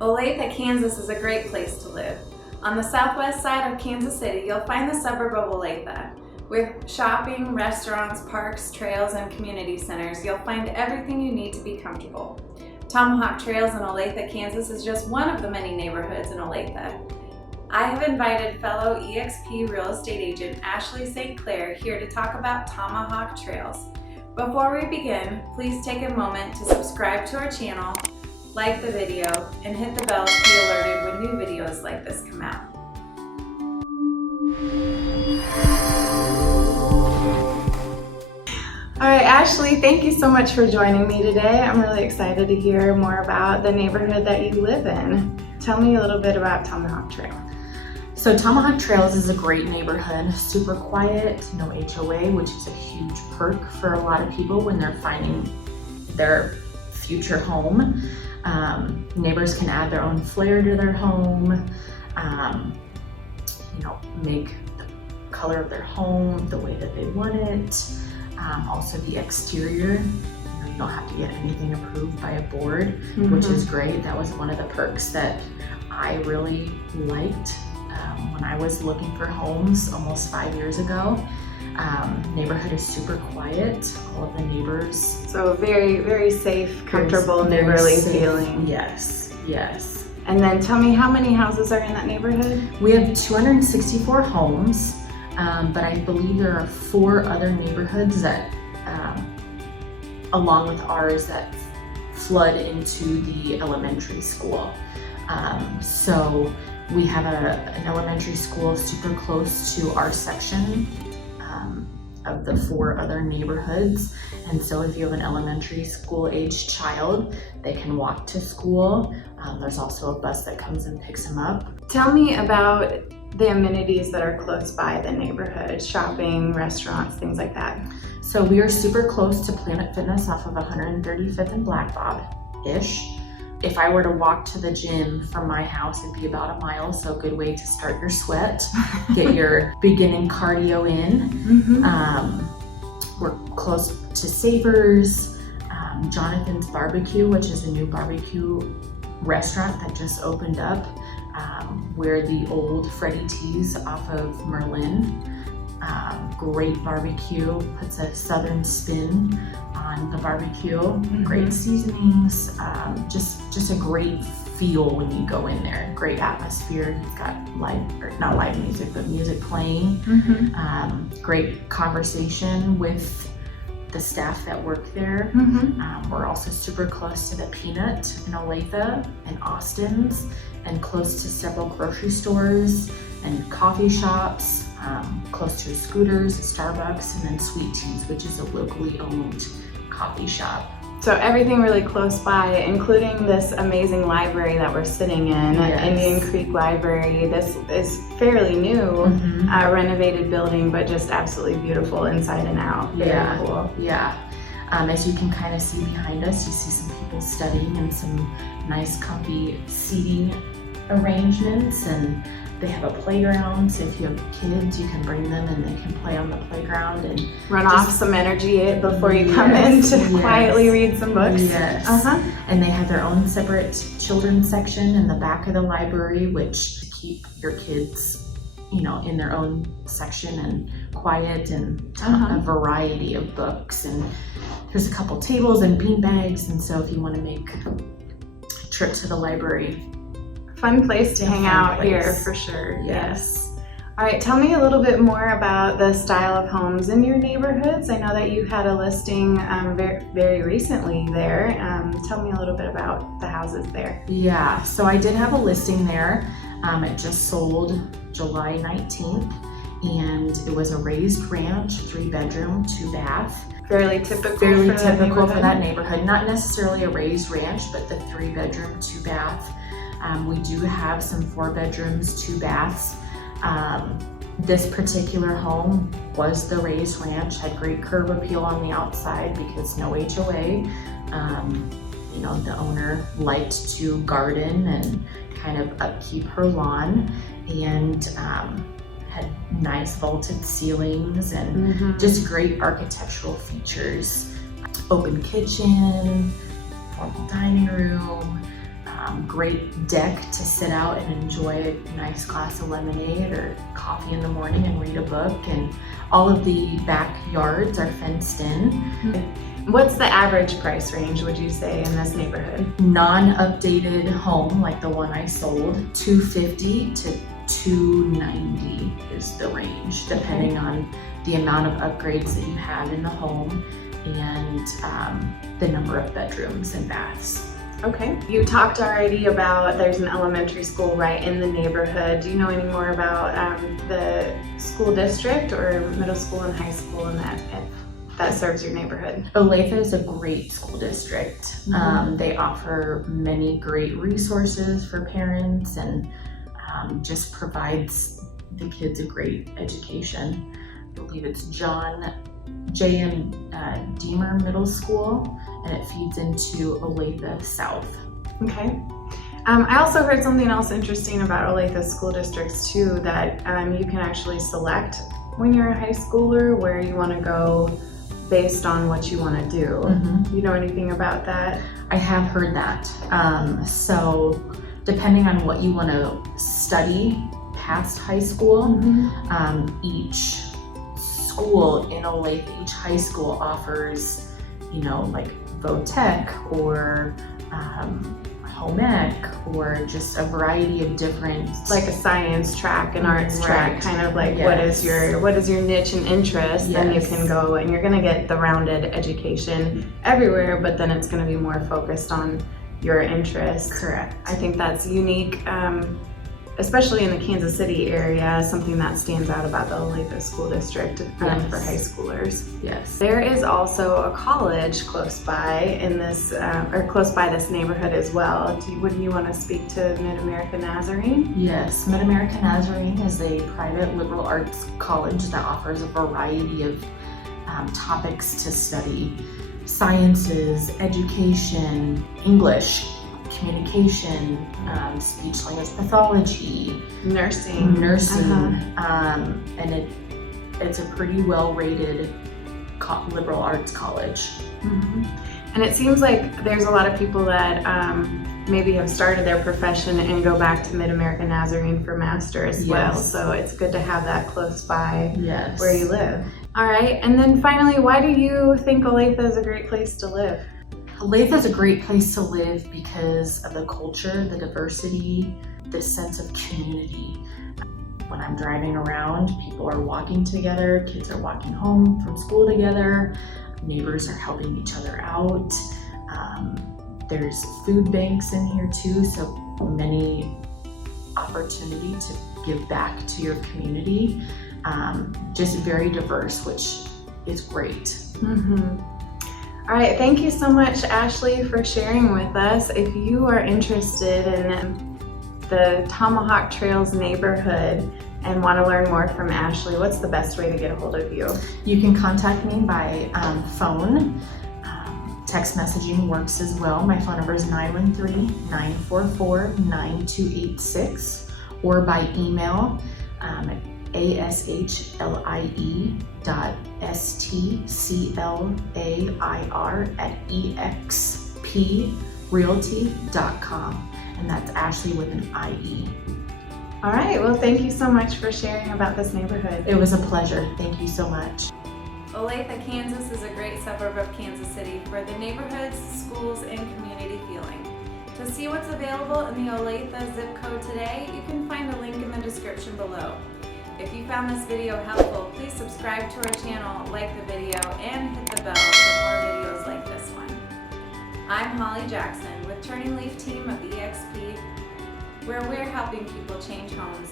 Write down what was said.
Olathe, Kansas is a great place to live. On the southwest side of Kansas City, you'll find the suburb of Olathe. With shopping, restaurants, parks, trails, and community centers, you'll find everything you need to be comfortable. Tomahawk Trails in Olathe, Kansas is just one of the many neighborhoods in Olathe. I have invited fellow eXp real estate agent Ashley St. Clair here to talk about Tomahawk Trails. Before we begin, please take a moment to subscribe to our channel, like the video, and hit the bell to be alerted when new videos like this come out. All right, Ashley, thank you so much for joining me today. I'm really excited to hear more about the neighborhood that you live in. Tell me a little bit about Tomahawk Trail. So Tomahawk Trails is a great neighborhood, super quiet, no HOA, which is a huge perk for a lot of people when they're finding their future home. Neighbors can add their own flair to their home, make the color of their home the way that they want it. Also the exterior, you don't have to get anything approved by a board, which is great. That was one of the perks that I really liked when I was looking for homes almost 5 years ago. Neighborhood is super quiet. All of the neighbors. So very, very safe, comfortable, neighborly feeling. Yes, yes. And then tell me, how many houses are in that neighborhood? We have 264 homes, but I believe there are 4 other neighborhoods that, along with ours, that flood into the elementary school. So we have an elementary school super close to our section of the 4 other neighborhoods. And so if you have an elementary school age child, they can walk to school. There's also a bus that comes and picks them up. Tell me about the amenities that are close by the neighborhood, shopping, restaurants, things like that. So we are super close to Planet Fitness off of 135th and Black Bob-ish. If I were to walk to the gym from my house, it'd be about a mile, so a good way to start your sweat, get your beginning cardio in. We're close to Savers, Jonathan's Barbecue, which is a new barbecue restaurant that just opened up, where the old Freddie T's off of Merlin. Great barbecue, puts a southern spin on the barbecue, great seasonings, just a great feel when you go in there. Great atmosphere. You've got not live music, but music playing. Great conversation with the staff that work there. We're also super close to the Peanut in Olathe and Austin's, and close to several grocery stores and coffee shops, close to Scooters, Starbucks, and then Sweet Teas, which is a locally owned coffee shop. So everything really close by, including this amazing library that we're sitting in, Indian Creek Library. This is fairly new, renovated building, but just absolutely beautiful inside and out. Very cool. Yeah. As you can kind of see behind us, you see some people studying and some nice comfy seating arrangements, and they have a playground, so if you have kids, you can bring them and they can play on the playground and run off some energy before you come in to quietly read some books. And they have their own separate children's section in the back of the library, which to keep your kids, in their own section and quiet, and a variety of books. And there's a couple tables and bean bags, and so if you want to make a trip to the library, fun place to hang out here for sure. Yes. All right, tell me a little bit more about the style of homes in your neighborhoods. I know that you had a listing very recently there. Tell me a little bit about the houses there. Yeah, so I did have a listing there. It just sold July 19th, and it was a raised ranch, 3-bedroom, 2-bath. Fairly typical for that neighborhood. Not necessarily a raised ranch, but the 3-bedroom, 2-bath. We do have some 4 bedrooms, 2 baths. This particular home was the raised ranch, had great curb appeal on the outside because no HOA. The owner liked to garden and kind of upkeep her lawn, and had nice vaulted ceilings and just great architectural features. Open kitchen, formal dining room, great deck to sit out and enjoy a nice glass of lemonade or coffee in the morning and read a book. And all of the backyards are fenced in. What's the average price range, would you say, in this neighborhood? Non-updated home, like the one I sold, $250 to $290 is the range, depending on the amount of upgrades that you have in the home and the number of bedrooms and baths. Okay. You talked already about there's an elementary school right in the neighborhood. Do you know any more about the school district or middle school and high school in that serves your neighborhood? Olathe is a great school district. They offer many great resources for parents and just provides the kids a great education. I believe it's J.M. Deemer Middle School, and it feeds into Olathe South. Okay. I also heard something else interesting about Olathe school districts too, that you can actually select when you're a high schooler where you want to go based on what you want to do. You know anything about that? I have heard that. So depending on what you want to study past high school, each school in Olathe, each high school offers, like VOTEC or home ec or just a variety of different, like a science track, an arts track, kind of like Yes. what is your niche and interest, then you can go and you're going to get the rounded education everywhere, but then it's going to be more focused on your interest. Correct. I think that's unique, especially in the Kansas City area, something that stands out about the Olathe School District for high schoolers. Yes. There is also a college close by in this, or close by this neighborhood as well. Wouldn't you want to speak to Mid-America Nazarene? Yes, Mid-America Nazarene is a private liberal arts college that offers a variety of topics to study: sciences, education, English, communication, speech language pathology, nursing, and it's a pretty well-rated liberal arts college. And it seems like there's a lot of people that maybe have started their profession and go back to Mid-America Nazarene for master as well. So it's good to have that close by where you live. All right, and then finally, why do you think Olathe is a great place to live? Olathe is a great place to live because of the culture, the diversity, the sense of community. When I'm driving around, people are walking together, kids are walking home from school together, neighbors are helping each other out. There's food banks in here too, so many opportunity to give back to your community. Just very diverse, which is great. All right, thank you so much, Ashley, for sharing with us. If you are interested in the Tomahawk Trails neighborhood and want to learn more from Ashley, what's the best way to get a hold of you? You can contact me by phone. Text messaging works as well. My phone number is 913-944-9286, or by email at ashlier@exprealty.com, and that's Ashley with an IE. All right, well, thank you so much for sharing about this neighborhood. It was a pleasure. Thank you so much. Olathe, Kansas is a great suburb of Kansas City for the neighborhoods, schools, and community feeling. To see what's available in the Olathe zip code today, you can find a link in the description below. If you found this video helpful, please subscribe to our channel, like the video, and hit the bell for more videos like this one. I'm Holly Jackson with Turning Leaf team of EXP, where we're helping people change homes